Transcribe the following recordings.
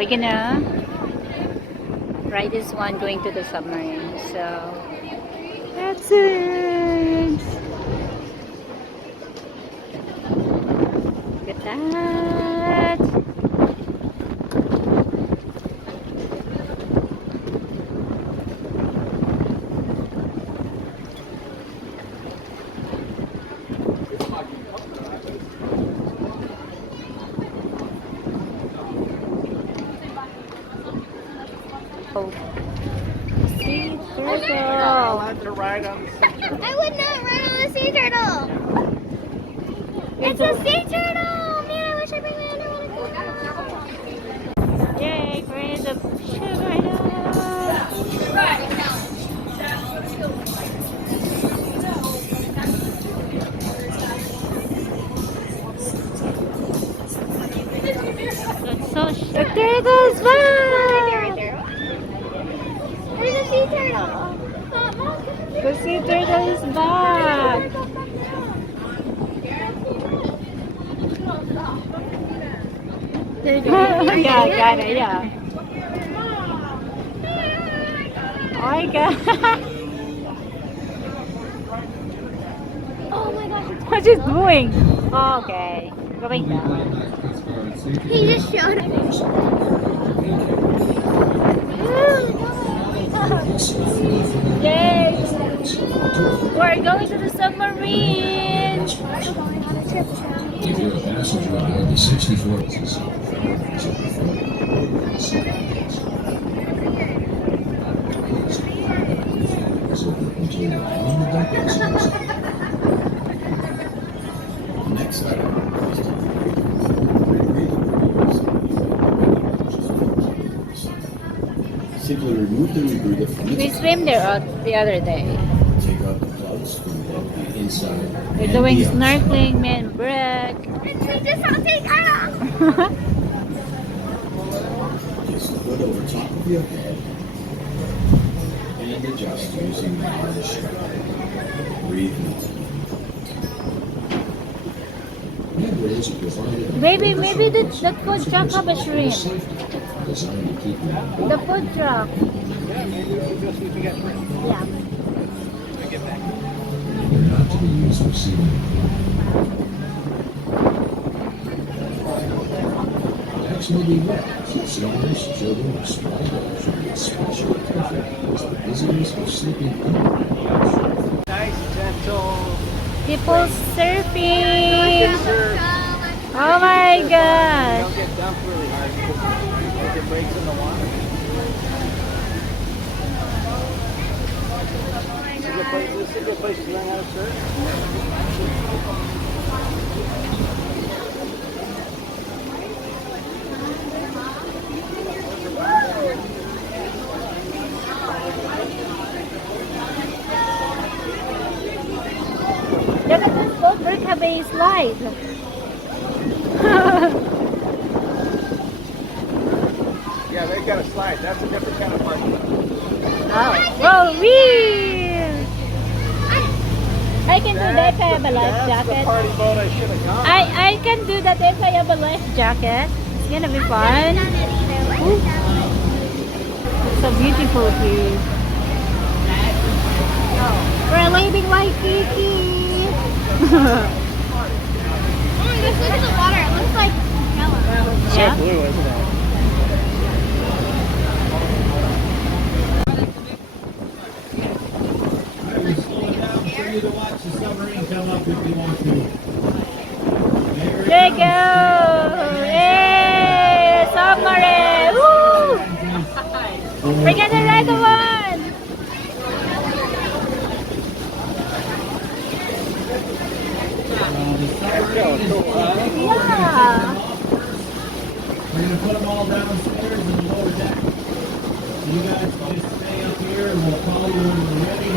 we're gonna ride this one going to the submarine. So that's it. Look at that. Oh, sea turtle. I would not ride on the sea turtle. It's a sea turtle. Man, I wish I bring my underwater. Yay, we're in the ship right now. That's so the turtle's back! There's a sea turtle. The sea turtle is back! Yeah, got it, yeah. Oh my god. Oh my gosh. What's it doing? Oh, okay. Going down. He just showed up. Yay! We're going to the submarine! We're going on a trip, If you're a passenger on board the 64 Next item. Simply remove the rebreather from We its swam there the other day. take out the plugs from both the inside. We're and doing the outside. snorkeling, man, break. We just saw sea turtle. Just put over top of your head and adjust using the arm strap. Breathe easily. Handrails are provided. Maybe that food truck have a shrimp. Designed to keep you on board. The food truck. Yeah. They're not to be used for seating. Decks may be wet. Seniors, children, or small dogs should be especially careful as the visitors are sleeping under. Nice, gentle. People surfing. Oh my gosh. Don't get dumped really hard because it breaks in the water. This is a good place to learn how to surf. Look at this boat, Mercabe slide. Yeah, they've got a slide. That's a different kind of party. Oh, whoa, wee! I can do that if I have a life That's the jacket. party boat I should have gone. I can do that if I have a life jacket. It's gonna be fun. Ooh. It's so beautiful here. We're living like Kiki. Oh my gosh, look at the water. It looks like yellow. Yeah. So blue, isn't it? For you to watch the submarine come up if you want to. There you go. Hey, submarine. Woo! We're gonna ride the one. The submarine is Yeah. We're going to put them all downstairs in the lower deck. You guys just stay up here and we'll call you when we're ready.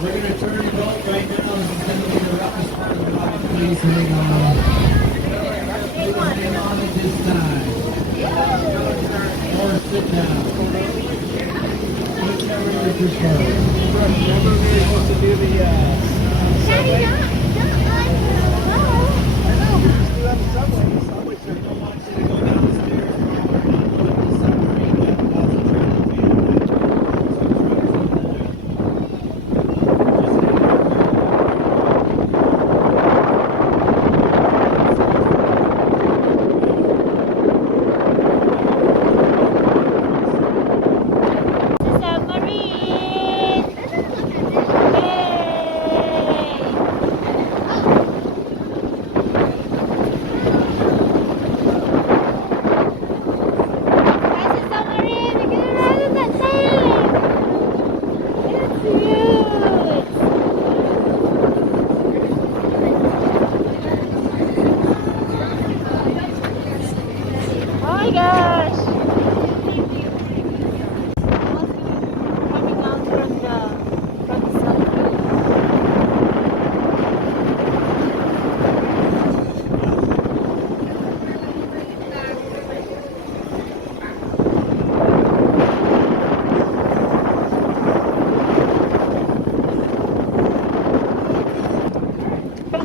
We're going to turn the boat right now. This is going to be the roughest part of the ride. Please hang on. Please hang on at this time. Or sit down. Whichever you prefer. Remember we were supposed to do the Daddy, subway? don't. I know, we just do that on the subway. The subway circle. I want you to go downstairs.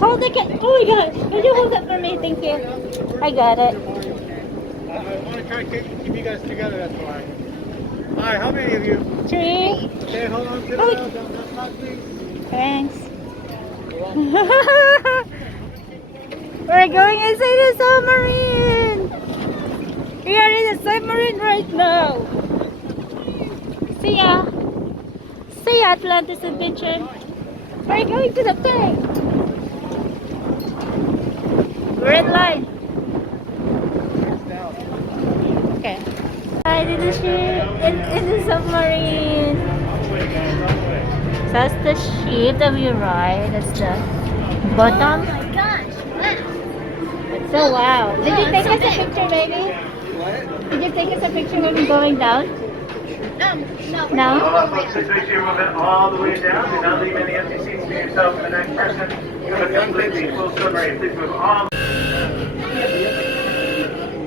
hold it. Oh my god. Can you hold it for me? Thank you. I got it. I want to try to keep you guys together, that's why. Alright, how many of you? 3. Okay, hold on to the Oh. rail, don't touch, please. Thanks. We're going inside the submarine. We are in the submarine right now. See ya. See ya, Atlantis Adventure. We're going to the thing. We're in line. Okay. Right in the ship, in the submarine. So that's the ship that we ride. That's the bottom. Oh my gosh. Wow. It's so wow. Did you Oh, take it's so us a big. picture, baby? Did you take us a picture when we're going down? No. No? Alright, folks, just make sure you're moving all the way down. Do not leave any empty seats for yourself and the next person. You have a completely full submarine. Please move all.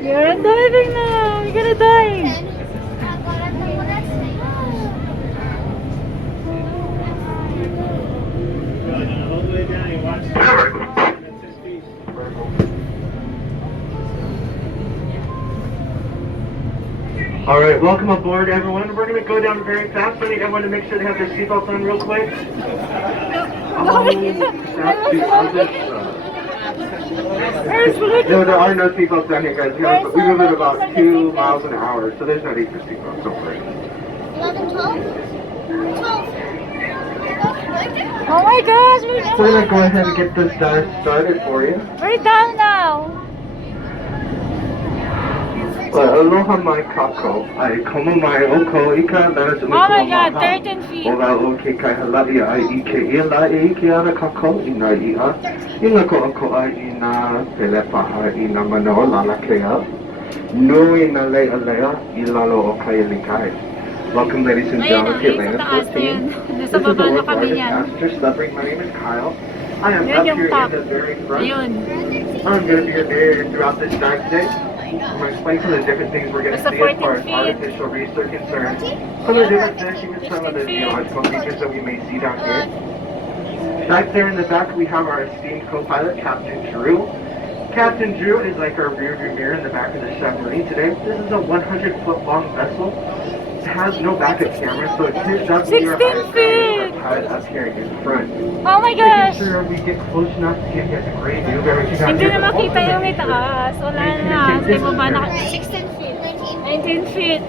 You're diving now. You're gonna dive. All the way down, you watch. All right, welcome aboard, everyone. We're going to go down very fast. I need everyone to make sure they have their seatbelts on real quick. No, there are no seatbelts down here, guys. We move at about 2 miles an hour, so there's no need for seatbelts. Don't worry. 11, 12? 12. Oh my gosh, we're We're going to go ahead and get this dive started for you. We're down now. Aloha mai kako, ai komo mai oko ika nana Oh my god, 13 feet. Ola o ke kai hala'i ai I ke ila e ke ana kako I nā i'a. I ngā ko ako ai I nā pele paha I nā mano lala kea. Nui nā lea lea I lalo o kai likai. Welcome ladies and gentlemen to Atlantis 14. This is the world's largest passenger submarine. My name is Kyle. I am up here in the very front. I'm going to be your narrator throughout this dive today. I'm going to explain some of the different things we're going to see as far as artificial reefs are concerned. Some of the different fish and some of the geological features that we may see down here. Back there in the back we have our esteemed co-pilot, Captain Drew. Captain Drew is like our rear view mirror in the back of the submarine today. This is a 100-foot long vessel. It has no backup camera, so it picks up when you're pilot up here in front. Oh my gosh. Making sure we get close enough to give you a great view of everything out Hindi here. na makita yung itaas. Wala na. Hindi mo ba na 16 feet. 19 feet.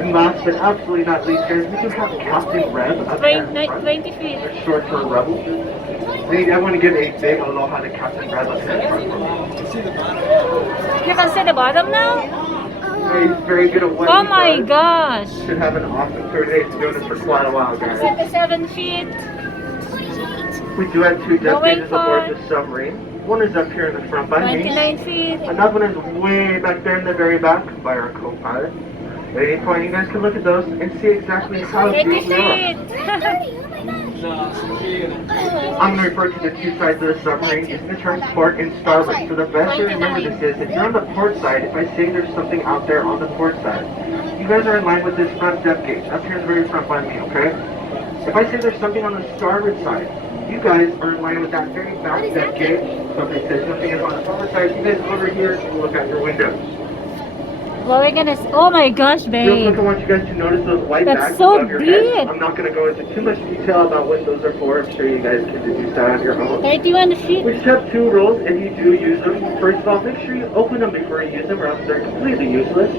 And last but absolutely not least, guys, we do have Captain Rev up here in front. 20 feet. They're short for Rebel. I want to give a big aloha to Captain Rev up here in front. You can see the bottom now? He's very good at what Oh he my does. gosh. Should have an awesome tour today. He's been doing this for quite a while, guys. 7 feet. We do have 2 depth Going gauges aboard for the submarine. One is up here in the front by me. 29 feet. Another one is way back there in the very back by our co-pilot. At any point, you guys can look at those and see exactly how 80 deep we are. feet. I'm going to refer to the 2 sides of the submarine using the terms port and starboard. So the best way to remember this is, if you're on the port side, if I say there's something out there on the port side, you guys are in line with this front depth gauge, up here in the very front by me, okay? If I say there's something on the starboard side, you guys are in line with that very back depth gauge. So if it says something is on the starboard side, you guys over here can look out your windows. Well, we're gonna. Oh my gosh, Real quick, babe. I want you guys to notice those white That's bags so above your big. head. I'm not going to go into too much detail about what those are for. I'm sure you guys can deduce that on your own. 31 feet. We just have 2 rules if you do use them. First of all, make sure you open them before you use them or else they're completely useless.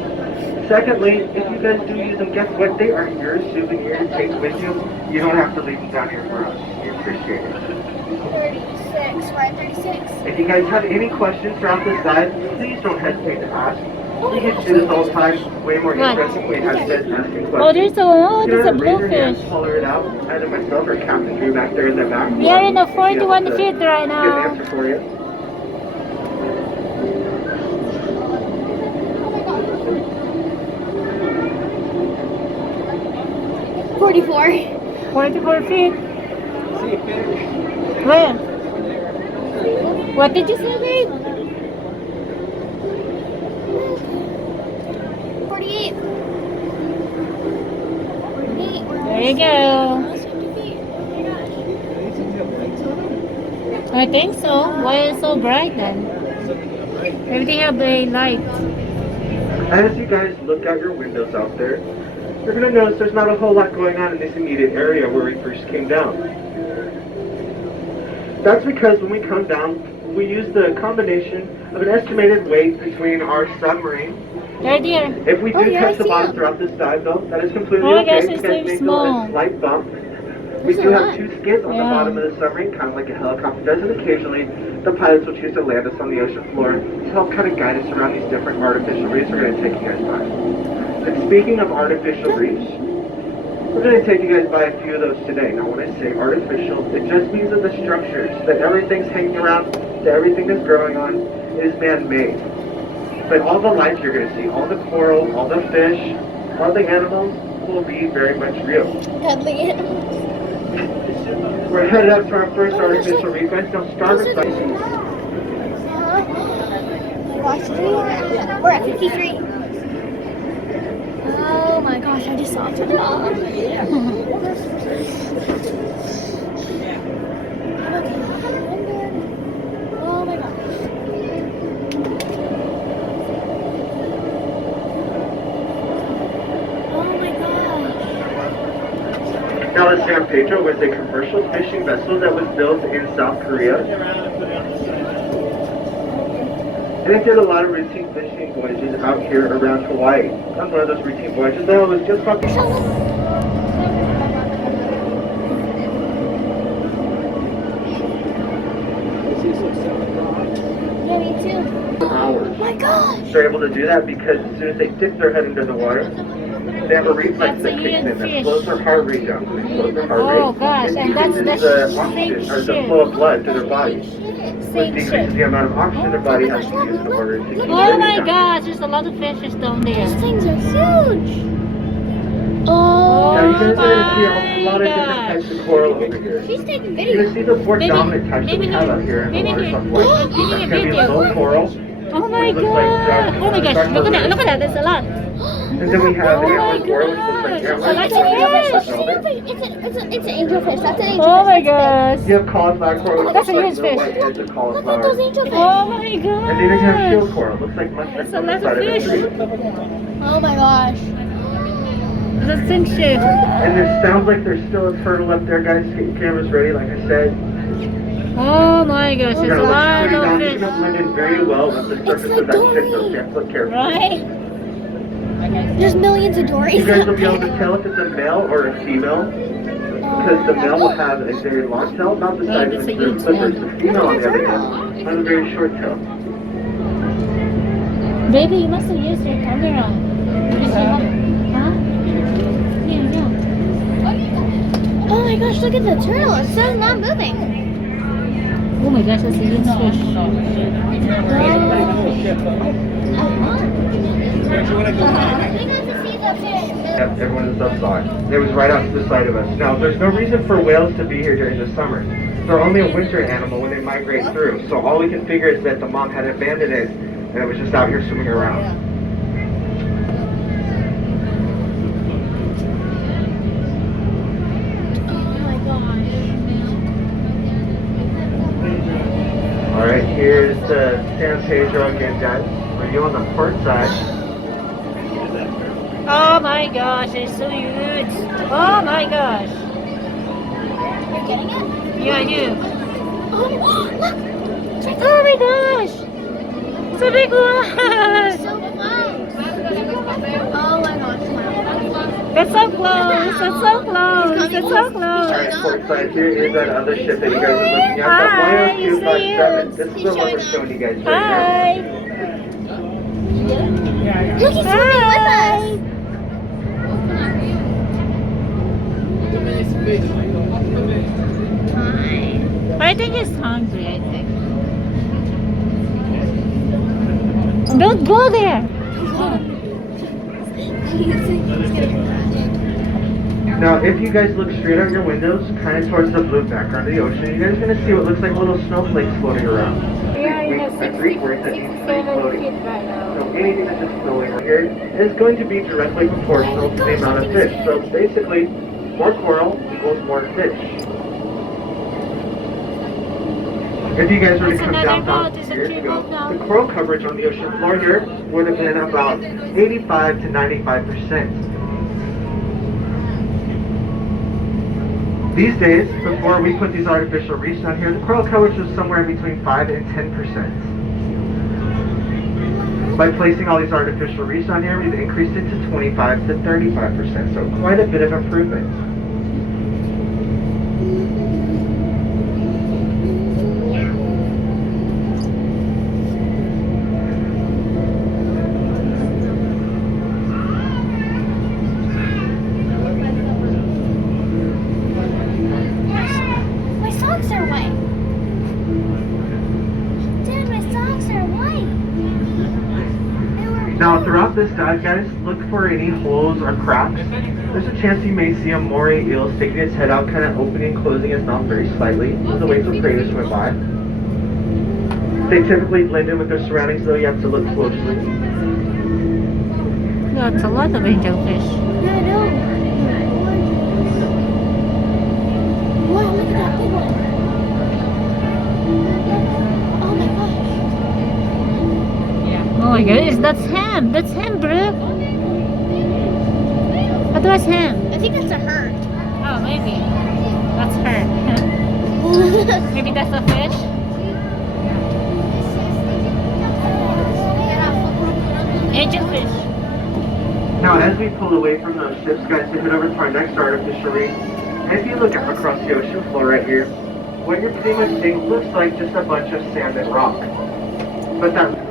Secondly, if you guys do use them, guess what? They are your souvenir to take with you. You don't have to leave them down here for us. We appreciate it. 36. We're at 36. If you guys have any questions throughout this dive, please don't hesitate to ask. We get to do this all the time. Way more What? interesting when we have you guys asking questions. Oh, there's a bluefish. Color it out. Either myself or Captain Drew back there in the back. We are in a 41 Get feet right an now. answer for you. $44. 44 feet. Where? What did you say, babe? 48. There you go. I think so. Why is it so bright then? Maybe they have a light. As you guys look out your windows out there, you're going to notice there's not a whole lot going on in this immediate area where we first came down. That's because when we come down, we use the combination of an estimated weight between our submarine. There, dear. If we do Oh, yeah, touch I the see bottom them. throughout this dive, though, that is completely Oh my okay. gosh, You it's guys so may feel small. a slight bump. We There's do a have lot. 2 skids on the Yeah. bottom of the submarine, kind of like a helicopter does, and occasionally the pilots will choose to land us on the ocean floor to help kind of guide us around these different artificial reefs we're going to take you guys by. And speaking of artificial reefs, we're going to take you guys by a few of those today. Now when I say artificial, it just means that the structures, that everything's hanging around, that everything that's growing on is man-made. But all the life you're going to see, all the coral, all the fish, all the animals will be very much real. Cuddly animals. We're headed up to our first artificial reef, guys. Now starboard side. We're at 53. Oh my gosh, I just saw it. Oh my gosh. Oh my gosh. Now the San Pedro was a commercial fishing vessel that was built in South Korea. And it did a lot of routine fishing voyages out here around Hawaii. On one of those routine voyages, that was just about Yeah, me too. hours. Oh my gosh. They're able to do that because as soon as they dip their head into the water, they have a reflex that kicks in that slows their heart rate down. When it slows their heart rate, Oh gosh, it and that's decreases the the oxygen or the same flow of ship. blood to their body. Which Same decreases ship. the amount of oxygen their body has to use in order to keep Oh breathing my down. gosh, there's a lot of fishes down there. These things are huge. Now Oh, you guys are going to see a my lot of different gosh. types of coral over here. she's taking You're going to see video. the 4 Maybe- dominant types that we maybe have here. out here in the Maybe water here. supply. Taking a That's going to be video. slow coral. Oh my Looks like god. Oh my gosh, dark look at that, maroon. look at that, there's a lot. And then we have Oh my antler coral, which looks like gosh. antlers. So that's It's an angelfish. fish. It's an angelfish. That's an angelfish. Oh my gosh. You have cauliflower coral, which That's looks a like huge the fish. white heads of Look cauliflower. at those angelfish. Oh my And then you have shield gosh. coral. Looks like mushrooms That's a on the lot of side of the fish. tree. Oh my gosh. It's a same ship. And it sounds like there's still a turtle up there, guys. Get your cameras ready, like I said. Oh my gosh, You there's gotta a look lot straight down. of It's fish. gonna blend in very well with the surface of that ship, so you have to look carefully. Right? There's millions of dories. You guys will be able to tell if it's a male or a female, because the male will have a very long tail, about the size of that's a a group huge clippers. one. The female, on the other hand, has a very short tail. Baby, you must have used your camera. Because you have, huh? Yeah, yeah. Oh my gosh, look at the turtle. It's still not moving. Oh my gosh, that's a huge fish. Yep, everyone is upside. It was right out to the side of us. Now, there's no reason for whales to be here during the summer. They're only a winter animal when they migrate through. So all we can figure is that the mom had abandoned it, and it was just out here swimming around. Alright, here's the San Pedro again, guys. We're you on the port side. Oh my gosh, it's so huge. Oh my gosh. You're getting it? Yeah, I do. Oh, look. Oh my gosh. It's a big one. So close. Oh my gosh. It's so close. It's so close. It's so close. Alright, port side, here is that other ship that you guys are looking at. Hi, The you see 10257. it? This is the one we're showing you guys right Hi. Look, he's swimming with us. I think it's hungry, I think. Don't go there. now. Now, if you guys look straight out your windows, kind of towards the blue background of the ocean, you guys are going to see what looks like little snowflakes floating around. A Greek word that means floating. So anything that's just floating right here is going to be directly proportional to the amount of fish. So basically, more coral equals more fish. If you guys were to That's come another down boat. It's a years tree ago, boat now. the coral coverage on the ocean floor here would have been about 85 to 95%. These days, before we put these artificial reefs on here, the coral coverage was somewhere between 5 and 10%. By placing all these artificial reefs on here, we've increased it to 25 to 35%, so quite a bit of improvement. My socks are white. Dad, my socks are white. They were Now, throughout this dive, guys, look for any holes or cracks. There's a chance you may see a moray eel sticking its head out, kind of opening and closing its mouth very slightly as the waves of prey to swim by. They typically blend in with their surroundings, though you have to look closely. That's a lot of angelfish. Yeah, I know. Wow, look at that big one. Oh my gosh. Oh my goodness, that's him. That's him, bro. That was him. I think that's a herd. Oh, maybe. That's her. Maybe that's a fish. Angelfish. Now, as we pull away from those ships, guys, to head over to our next artificial reef, if you look out across the ocean floor right here, what you're pretty much seeing looks like just a bunch of sand and rock. But that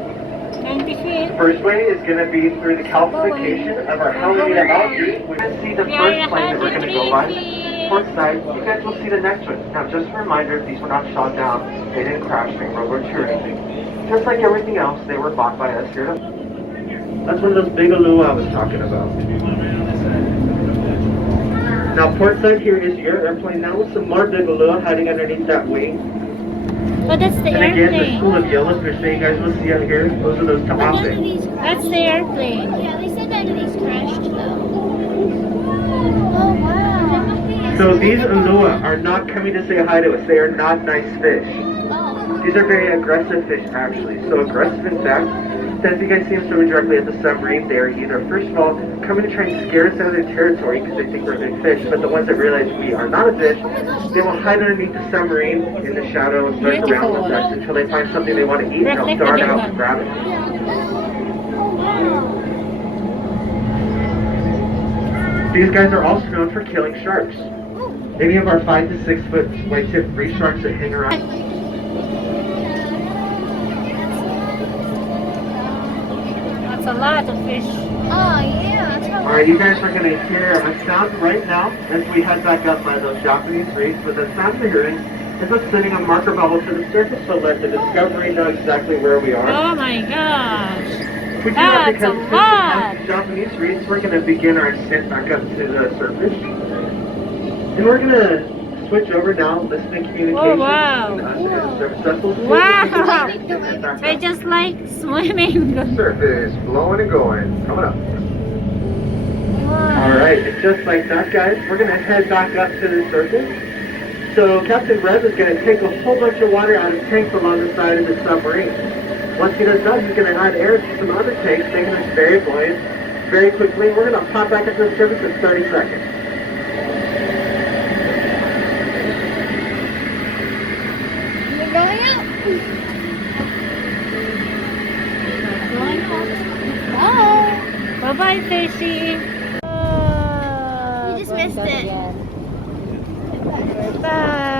90 feet. first way is going to be through the calcification of our Hallelujah algae. We can see the We are first plane that we're going to go by. 103 feet. Port side, you guys will see the next one. Now, just a reminder, these were not shot down. They didn't crash during World War II or anything. Just like everything else, they were bought by us here. That's one of those big alua I was talking about. Now, port side here is your airplane now with some more big alua hiding underneath that wing. But that's the And again, the airplane. school of yellowfish that you guys will see out here, those are those But none of taope. these That's the airplane. Yeah, they said none of these crashed though. Oh wow. So these alua are not coming to say hi to us. They are not nice fish. Oh. These are very aggressive fish, actually. So aggressive, in fact, that if you guys see them swimming directly at the submarine, they are either, first of all, coming to try and scare us out of their territory because they think we're a big fish. But the ones that realize we are not a fish, they will hide underneath the submarine in the shadow and lurk around with us until they find something they want to eat, and they'll dart out and grab it. Oh wow. These guys are also known for killing sharks. Any of our 5 to 6 foot white tip reef sharks that hang around. That's a lot of fish. Oh yeah, that's how Alright, you guys are going to hear a sound right now as we head back up by those Japanese reefs. But the sound you're hearing is us sending a marker bubble to the surface to let the Discovery know exactly where we are. Oh my gosh. We do that That's a because since lot. past the Japanese reefs, we're going to begin our ascent back up to the surface. And we're going to switch over now, listening communication Oh, wow. between us and the surface vessels. Wow. Back I up. just like swimming. Surface, blowing and going, coming up. Wow. Alright, and just like that, guys, we're going to head back up to the surface. So Captain Rev is going to take a whole bunch of water out of tanks along the side of the submarine. Once he does that, he's going to add air to some other tanks, making us very buoyant very quickly. We're going to pop back up to the surface in 30 seconds. You're going out. Bye. Bye-bye, fishy. You just missed it. Bye.